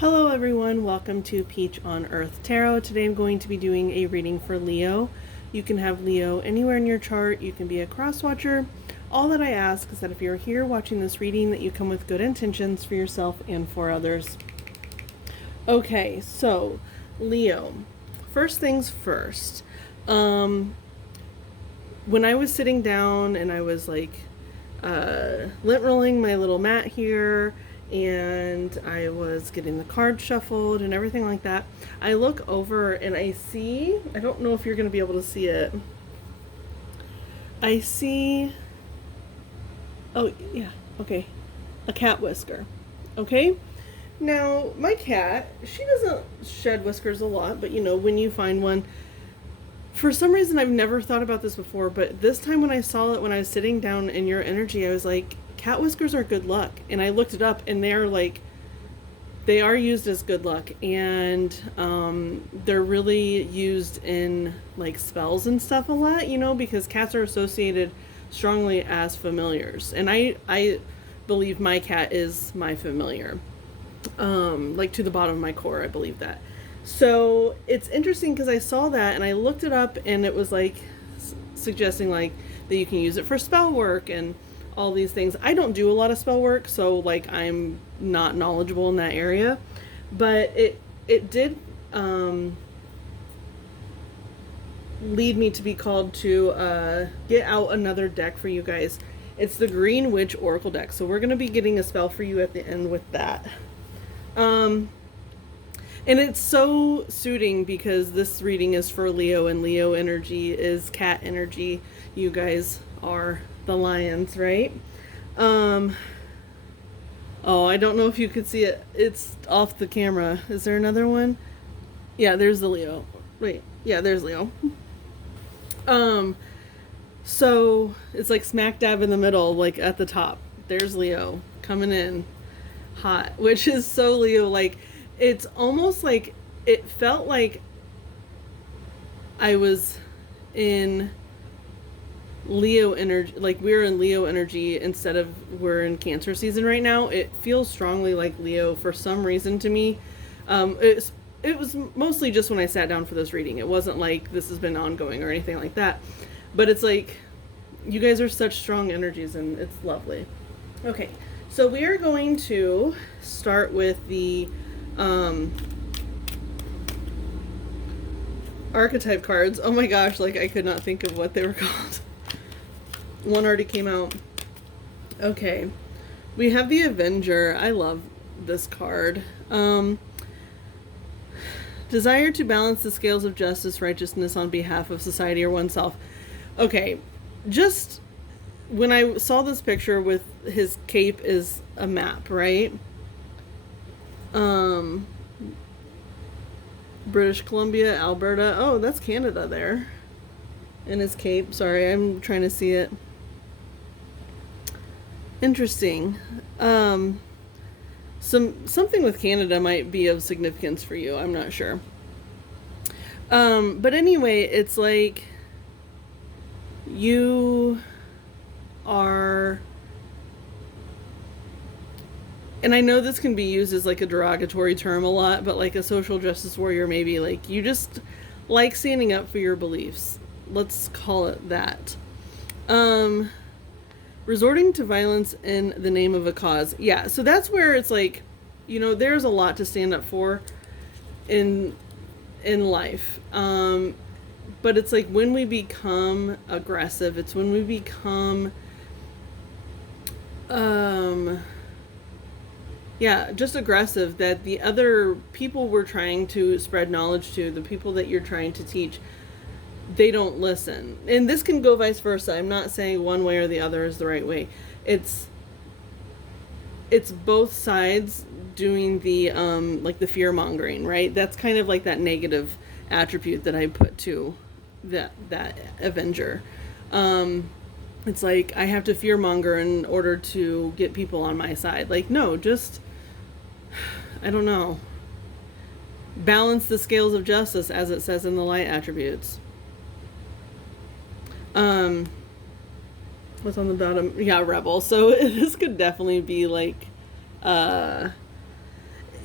Hello everyone, welcome to Peach on Earth Tarot. Today I'm going to be doing a reading for Leo. You can have Leo anywhere in your chart. You can be a cross watcher. All that I ask is that if you're here watching this reading, that you come with good intentions for yourself and for others. Okay, so Leo. First things first. When I was sitting down and I was like lint rolling my little mat here, and I was getting the cards shuffled and everything like that, I look over and I see, I don't know if you're going to be able to see it. I see, oh yeah, okay, a cat whisker. Okay, now my cat, she doesn't shed whiskers a lot, but you know, when you find one, for some reason I've never thought about this before, but this time when I saw it, when I was sitting down in your energy, I was like, cat whiskers are good luck. And I looked it up, and they're like, they are used as good luck, and they're really used in like spells and stuff a lot, you know, because cats are associated strongly as familiars, and I believe my cat is my familiar, like to the bottom of my core. I believe that. So it's interesting because I saw that and I looked it up, and it was like suggesting like that you can use it for spell work and all these things. I don't do a lot of spell work, so like I'm not knowledgeable in that area, but it did lead me to be called to get out another deck for you guys. It's the Green Witch Oracle deck, so we're going to be getting a spell for you at the end with that. And it's so suiting because this reading is for Leo, and Leo energy is cat energy. You guys are the lions, right? Oh, I don't know if you could see it. It's off the camera. Is there another one? Yeah, there's the Leo. Wait, yeah, there's Leo. So it's like smack dab in the middle, like at the top. There's Leo coming in hot, which is so Leo. Like, it's almost like it felt like I was in Leo energy, like we're in Leo energy instead of we're in Cancer season right now. It feels strongly like Leo for some reason to me. It was mostly just when I sat down for this reading. It wasn't like this has been ongoing or anything like that. But it's like you guys are such strong energies, and it's lovely. Okay, so we are going to start with the archetype cards. Oh my gosh, like I could not think of what they were called. One already came out. Okay, we have the Avenger. I love this card. Desire to balance the scales of justice, righteousness on behalf of society or oneself. Okay, just when I saw this picture with his cape is a map, right? British Columbia, Alberta. Oh, that's Canada there. In his cape. Sorry, I'm trying to see it. Interesting. Something with Canada might be of significance for you. I'm not sure. But anyway, it's like you are, and I know this can be used as like a derogatory term a lot, but like a social justice warrior, maybe like you just like standing up for your beliefs. Let's call it that. Resorting to violence in the name of a cause. Yeah, so that's where it's like, you know, there's a lot to stand up for in life. But it's like when we become aggressive, it's when we become just aggressive, that the other people we're trying to spread knowledge to, the people that you're trying to teach, they don't listen. And this can go vice versa. I'm not saying one way or the other is the right way. It's both sides doing the like the fear mongering, right? That's kind of like that negative attribute that I put to that Avenger. It's like I have to fear monger in order to get people on my side. Like, no, just, I don't know, balance the scales of justice, as it says in the light attributes. What's on the bottom? Yeah, rebel. So this could definitely be like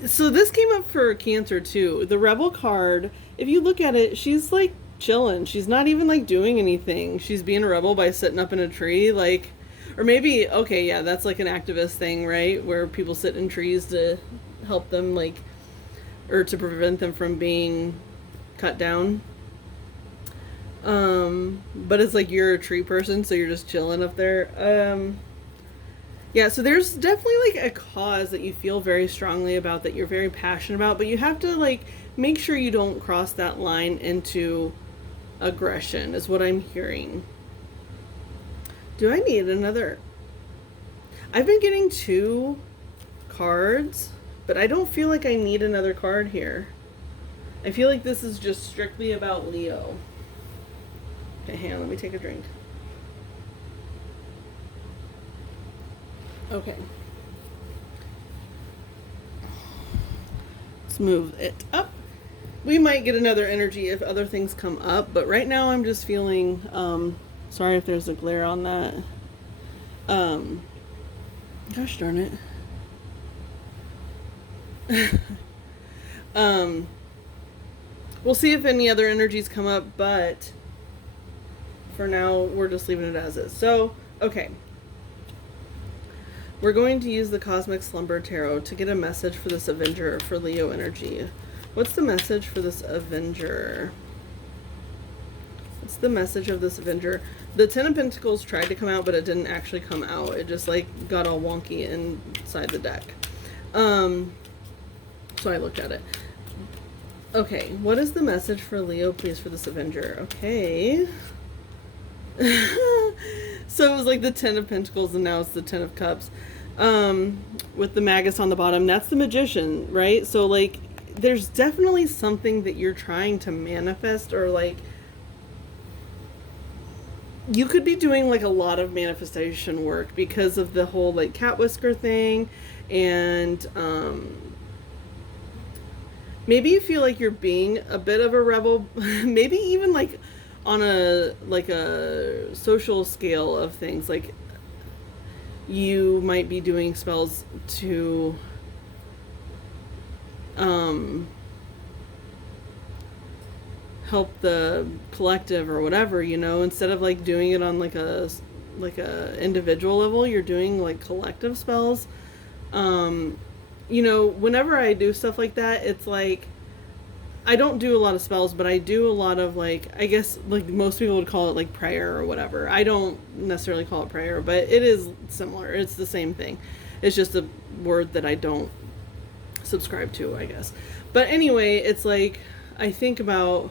So this came up for Cancer too. The Rebel card, if you look at it, she's like chilling. She's not even like doing anything. She's being a rebel by sitting up in a tree, like, or maybe, okay, yeah, that's like an activist thing, right? Where people sit in trees to help them, like, or to prevent them from being cut down. But it's like you're a tree person, so you're just chilling up there. Yeah, so there's definitely like a cause that you feel very strongly about, that you're very passionate about, but you have to like make sure you don't cross that line into aggression, is what I'm hearing. Do I need another? I've been getting 2 cards, but I don't feel like I need another card here. I feel like this is just strictly about Leo. Okay, hang on, let me take a drink. Okay. Let's move it up. We might get another energy if other things come up, but right now I'm just feeling, sorry if there's a glare on that. Gosh darn it. We'll see if any other energies come up, but for now we're just leaving it as is. So, okay. We're going to use the Cosmic Slumber Tarot to get a message for this Avenger for Leo energy. What's the message for this Avenger? What's the message of this Avenger? The Ten of Pentacles tried to come out, but it didn't actually come out. It just like got all wonky inside the deck. So I looked at it. Okay, what is the message for Leo, please, for this Avenger? Okay. So it was like the Ten of Pentacles, and now it's the Ten of Cups. With the Magus on the bottom, that's the Magician, right? So like, there's definitely something that you're trying to manifest, or like, you could be doing like a lot of manifestation work because of the whole like cat whisker thing, and maybe you feel like you're being a bit of a rebel, maybe even like on a social scale of things, like you might be doing spells to help the collective or whatever, you know, instead of like doing it on like a individual level, you're doing like collective spells. You know, whenever I do stuff like that, it's like I don't do a lot of spells, but I do a lot of like, I guess like most people would call it like prayer or whatever. I don't necessarily call it prayer, but it is similar. It's the same thing. It's just a word that I don't subscribe to, I guess. But anyway, it's like I think about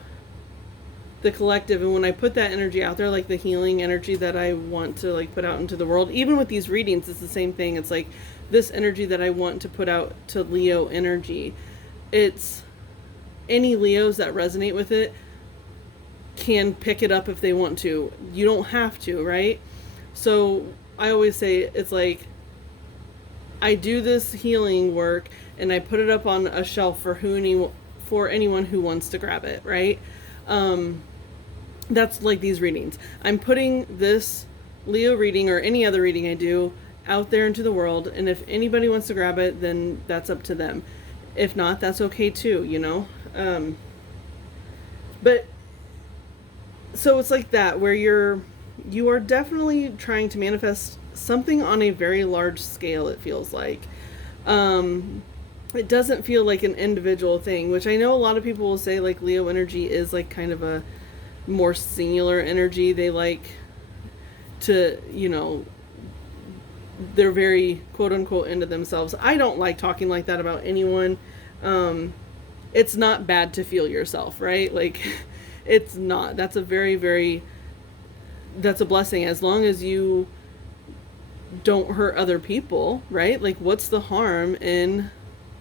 the collective, and when I put that energy out there, like the healing energy that I want to like put out into the world, even with these readings, it's the same thing. It's like this energy that I want to put out to Leo energy. It's any Leos that resonate with it can pick it up if they want to. You don't have to, right? So I always say it's like I do this healing work and I put it up on a shelf for anyone who wants to grab it, right? That's like these readings. I'm putting this Leo reading or any other reading I do out there into the world, and if anybody wants to grab it, then that's up to them. If not, that's okay too, you know? But so it's like that, where you are definitely trying to manifest something on a very large scale, it feels like. It doesn't feel like an individual thing, which I know a lot of people will say like Leo energy is like kind of a more singular energy. They like to, you know, they're very quote unquote into themselves. I don't like talking like that about anyone. It's not bad to feel yourself, right? Like, it's not. That's a very, very, that's a blessing as long as you don't hurt other people, right? Like, what's the harm in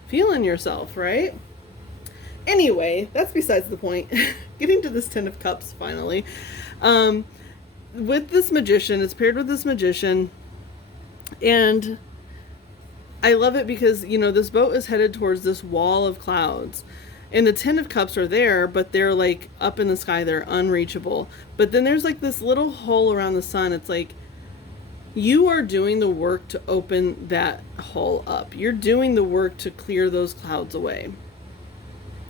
feeling yourself, right? Anyway, that's besides the point. Getting to this Ten of Cups finally. With this Magician, it's paired with this Magician, and I love it because, you know, this boat is headed towards this wall of clouds. And the Ten of Cups are there, but they're like up in the sky. They're unreachable. But then there's like this little hole around the sun. It's like You are doing the work to open that hole up. You're doing the work to clear those clouds away.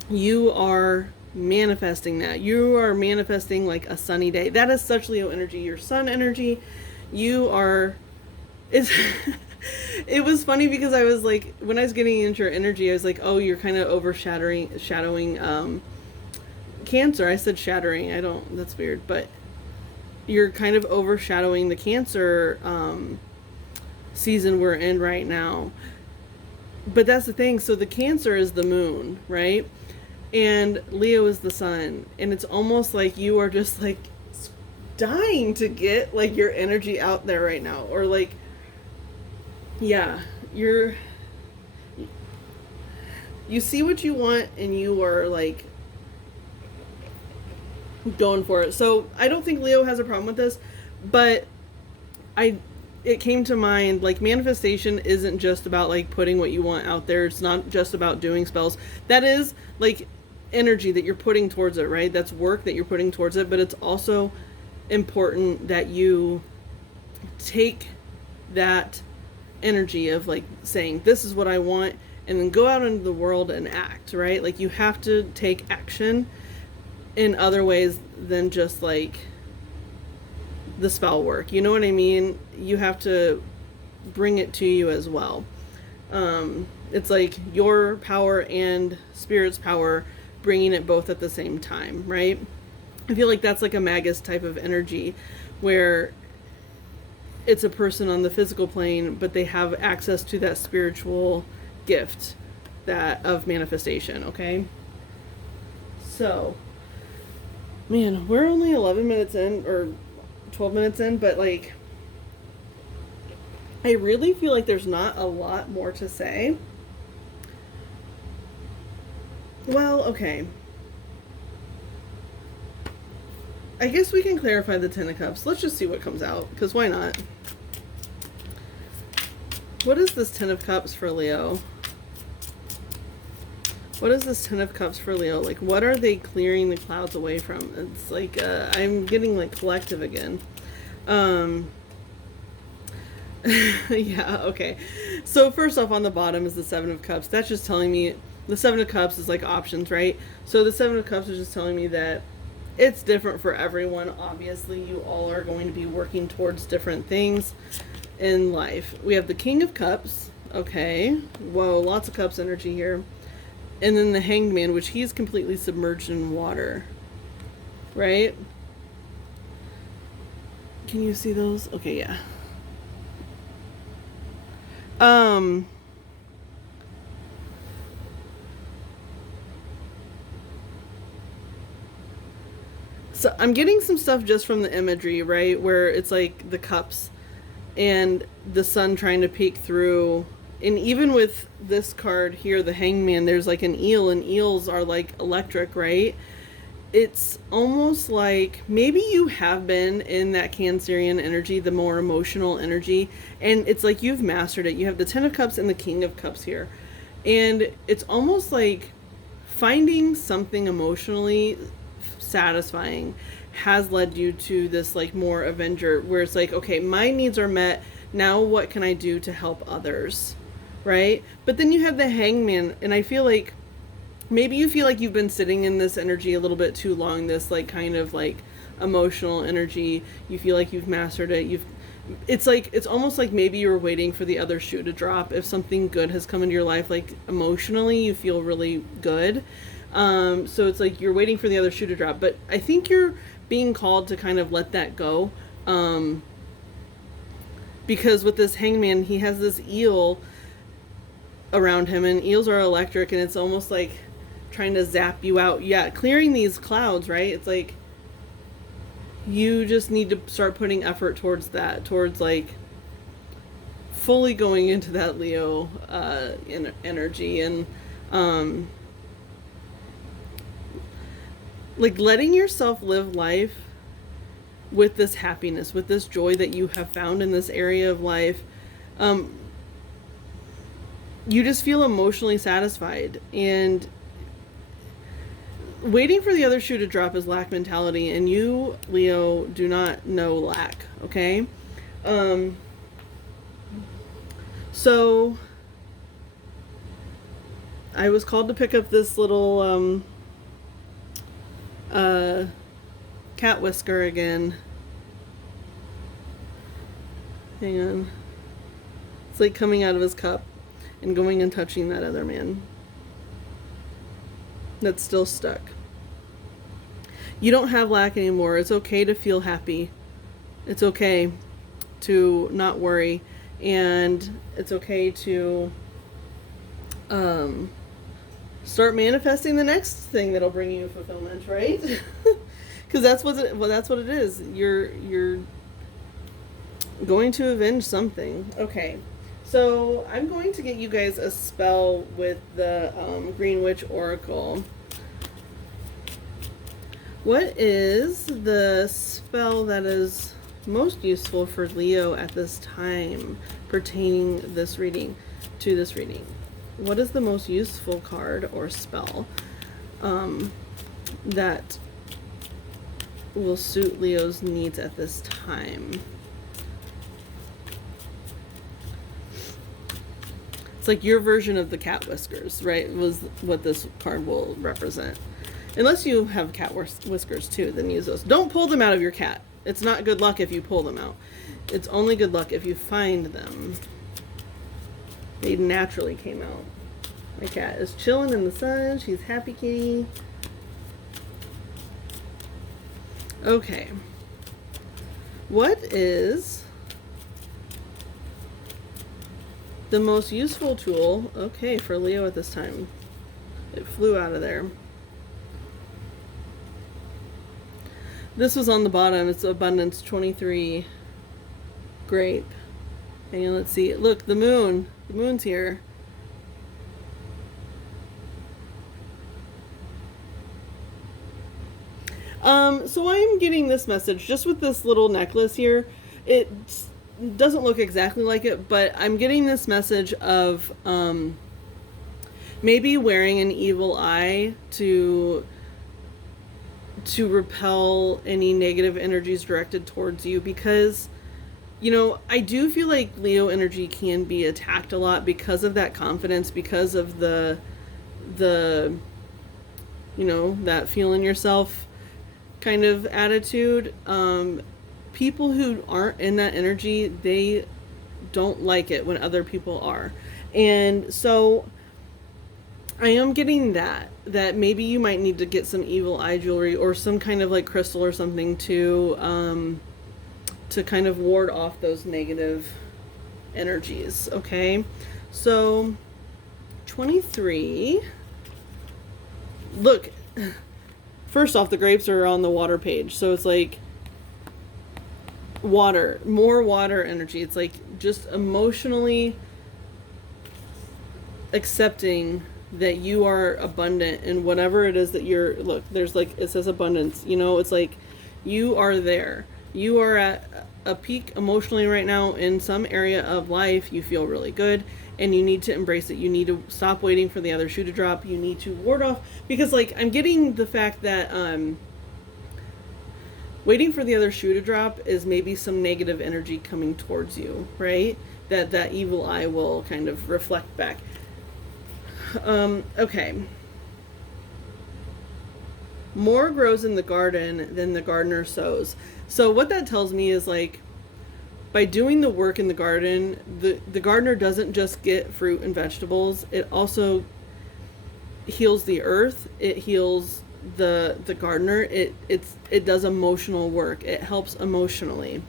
You are manifesting that. You are manifesting like a sunny day. That is such Leo energy. Your sun energy. You are. It's. It was funny because I was like, when I was getting into your energy, I was like, oh, you're kind of overshadowing Cancer. I said shattering. I don't. That's weird, but you're kind of overshadowing the Cancer season we're in right now. But that's the thing. So the Cancer is the moon, right? And Leo is the sun. And it's almost like you are just like dying to get like your energy out there right now. Or like, yeah, you see what you want and you are like going for it. So I don't think Leo has a problem with this, but it came to mind, like, manifestation isn't just about like putting what you want out there. It's not just about doing spells. That is like energy that you're putting towards it, right? That's work that you're putting towards it, but it's also important that you take that energy of like saying, this is what I want, and then go out into the world and act, right? Like, you have to take action in other ways than just like the spell work. You know what I mean? You have to bring it to you as well. It's like your power and spirit's power, bringing it both at the same time, right? I feel like that's like a Magus type of energy where it's a person on the physical plane, but they have access to that spiritual gift that of manifestation, okay? So, man, we're only 11 minutes in, or 12 minutes in, but like, I really feel like there's not a lot more to say. Well, okay. I guess we can clarify the Ten of Cups. Let's just see what comes out, because why not? What is this Ten of Cups for Leo? What is this Ten of Cups for Leo? Like, what are they clearing the clouds away from? It's like, I'm getting like collective again. Yeah, okay. So first off, on the bottom is the Seven of Cups. That's just telling me, the Seven of Cups is like options, right? So the Seven of Cups is just telling me that it's different for everyone. Obviously, you all are going to be working towards different things in life. We have the King of Cups. Okay. Whoa, lots of cups energy here. And then the Hanged Man, which he's completely submerged in water. Right? Can you see those? Okay, yeah. So I'm getting some stuff just from the imagery, right? Where it's like the cups and the sun trying to peek through. And even with this card here, the Hangman, there's like an eel, and eels are like electric, right? It's almost like maybe you have been in that Cancerian energy, the more emotional energy, and it's like you've mastered it. You have the Ten of Cups and the King of Cups here. And it's almost like finding something emotionally satisfying has led you to this like more Avenger, where it's like, okay, my needs are met. Now what can I do to help others? Right? But then you have the Hangman, and I feel like maybe you feel like you've been sitting in this energy a little bit too long, this like kind of like emotional energy. You feel like you've mastered it. It's like, it's almost like maybe you're waiting for the other shoe to drop. If something good has come into your life, like emotionally you feel really good. So it's like you're waiting for the other shoe to drop. But I think you're being called to kind of let that go. Because with this Hangman, he has this eel around him, and eels are electric, and it's almost like trying to zap you out. Yeah, clearing these clouds, right? It's like you just need to start putting effort towards that, towards like fully going into that Leo energy, and like letting yourself live life with this happiness, with this joy that you have found in this area of life. You just feel emotionally satisfied, and waiting for the other shoe to drop is lack mentality, and you, Leo, do not know lack, okay? So I was called to pick up this little cat whisker again. Hang on. It's like coming out of his cup and going and touching that other man that's still stuck. You don't have lack anymore. It's okay to feel happy. It's okay to not worry. And it's okay to start manifesting the next thing that'll bring you fulfillment, right? Because that's what it is. You're going to avenge something. Okay. So I'm going to get you guys a spell with the Green Witch Oracle. What is the spell that is most useful for Leo at this time pertaining to this reading? What is the most useful card or spell that will suit Leo's needs at this time? It's like your version of the cat whiskers, right? Was what this card will represent. Unless you have cat whiskers too, then use those. Don't pull them out of your cat. It's not good luck if you pull them out. It's only good luck if you find them. They naturally came out. My cat is chilling in the sun. She's happy kitty. Okay. What is the most useful tool, okay, for Leo at this time? It flew out of there. This was on the bottom. It's Abundance 23 Grape. Hang on, let's see. Look, the moon. The moon's here. So I am getting this message just with this little necklace here. It doesn't look exactly like it, but I'm getting this message of maybe wearing an evil eye to repel any negative energies directed towards you, because I do feel like Leo energy can be attacked a lot because of that confidence, because of the that feeling yourself kind of attitude. People who aren't in that energy, they don't like it when other people are. And so I am getting that maybe you might need to get some evil eye jewelry or some kind of like crystal or something to kind of ward off those negative energies. Okay. So 23. Look, first off, the grapes are on the water page. So it's like water, more water energy. It's like just emotionally accepting that you are abundant in whatever it is that you're, look, there's like, it says abundance, it's like you are there. You are at a peak emotionally right now in some area of life. You feel really good and you need to embrace it. You need to stop waiting for the other shoe to drop. You need to ward off, because like I'm getting the fact that waiting for the other shoe to drop is maybe some negative energy coming towards you, right? That evil eye will kind of reflect back. Okay. More grows in the garden than the gardener sows. So what that tells me is like, by doing the work in the garden, the gardener doesn't just get fruit and vegetables. It also heals the earth. It heals the gardener. It does emotional work. It helps emotionally.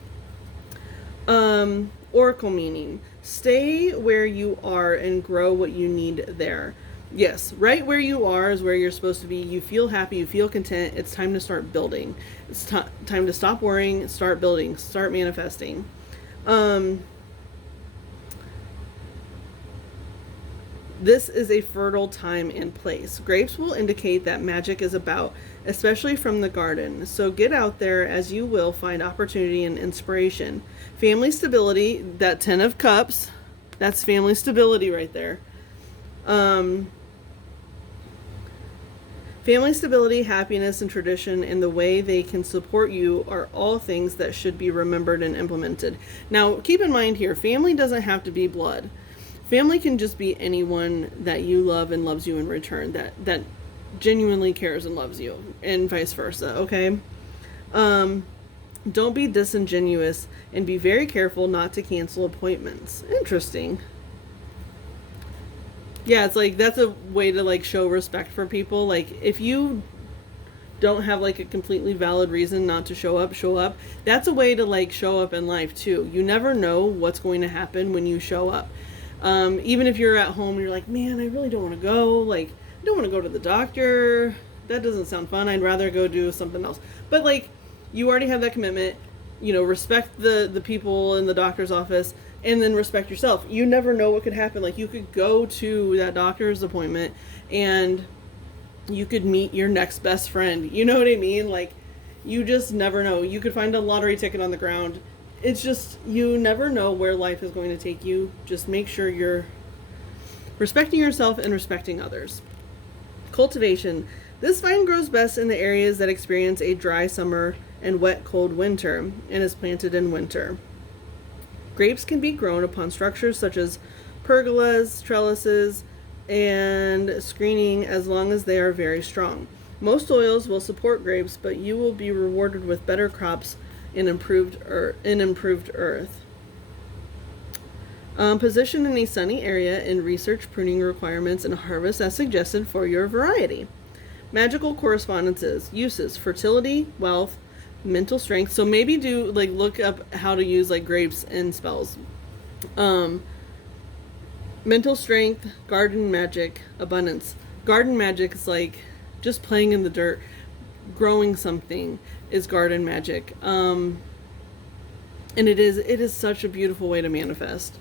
Oracle meaning, stay where you are and grow what you need there. Yes, right where you are is where you're supposed to be. You feel happy, you feel content. It's time to start building. It's time to stop worrying, start building, start manifesting. This is a fertile time and place. Grapes will indicate that magic is about, especially from the garden. So get out there, as you will find opportunity and inspiration. Family stability, that 10 of Cups, that's family stability right there. Family stability, happiness, and tradition, and the way they can support you are all things that should be remembered and implemented. Now, keep in mind here, family doesn't have to be blood. Family can just be anyone that you love and loves you in return, that genuinely cares and loves you, and vice versa, okay? Don't be disingenuous and be very careful not to cancel appointments. Interesting. Yeah, it's like that's a way to like show respect for people. Like if you don't have like a completely valid reason not to show up. That's a way to like show up in life too. You never know what's going to happen when you show up. Even if you're at home and you're like, man, I really don't want to go. Like, I don't want to go to the doctor. That doesn't sound fun. I'd rather go do something else. But like, you already have that commitment. You know, respect the people in the doctor's office, and then respect yourself. You never know what could happen. Like, you could go to that doctor's appointment and you could meet your next best friend. You know what I mean? Like, you just never know. You could find a lottery ticket on the ground. It's just, you never know where life is going to take you. Just make sure you're respecting yourself and respecting others. Cultivation. This vine grows best in the areas that experience a dry summer and wet, cold winter, and is planted in winter. Grapes can be grown upon structures such as pergolas, trellises, and screening as long as they are very strong. Most soils will support grapes, but you will be rewarded with better crops in improved earth. Position in a sunny area and research pruning requirements and harvest as suggested for your variety. Magical correspondences, uses, fertility, wealth, mental strength. So maybe do like look up how to use like grapes and spells. Mental strength, garden magic, abundance. Garden magic is like just playing in the dirt, growing something is garden magic. And it is such a beautiful way to manifest.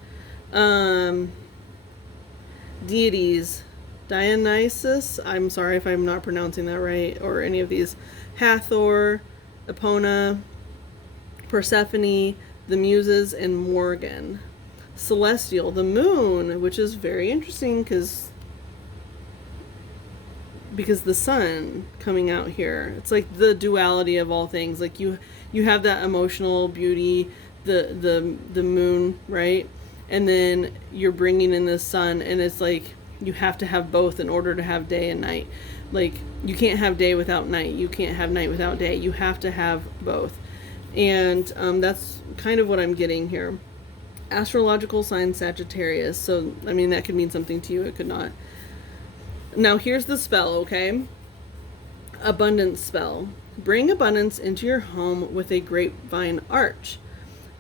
Deities, Dionysus, I'm sorry if I'm not pronouncing that right, or any of these. Hathor, Epona, Persephone, the Muses, and Morgan. Celestial, the moon, which is very interesting because the sun coming out here. It's like the duality of all things. Like you have that emotional beauty, the moon, right? And then you're bringing in the sun, and it's like you have to have both in order to have day and night. Like you can't have day without night. You can't have night without day. You have to have both. And that's kind of what I'm getting here. Astrological sign Sagittarius. So, I mean, that could mean something to you. It could not. Now, here's the spell, okay? Abundance spell. Bring abundance into your home with a grapevine arch.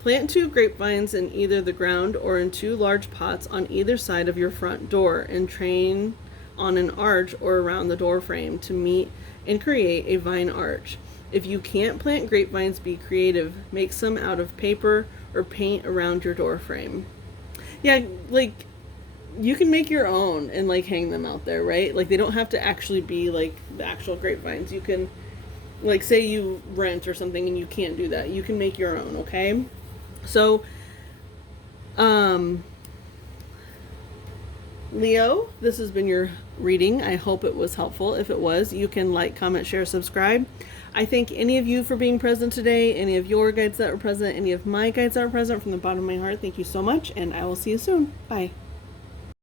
Plant 2 grapevines in either the ground or in 2 large pots on either side of your front door and train on an arch or around the door frame to meet and create a vine arch. If you can't plant grapevines, be creative. Make some out of paper or paint around your door frame. Yeah, like you can make your own and like hang them out there, right? Like they don't have to actually be like the actual grapevines. You can, like, say you rent or something and you can't do that. You can make your own, okay? So, Leo, this has been your reading. I hope it was helpful. If it was, you can like, comment, share, subscribe. I thank any of you for being present today, any of your guides that were present, any of my guides that were present, from the bottom of my heart. Thank you so much, and I will see you soon. Bye.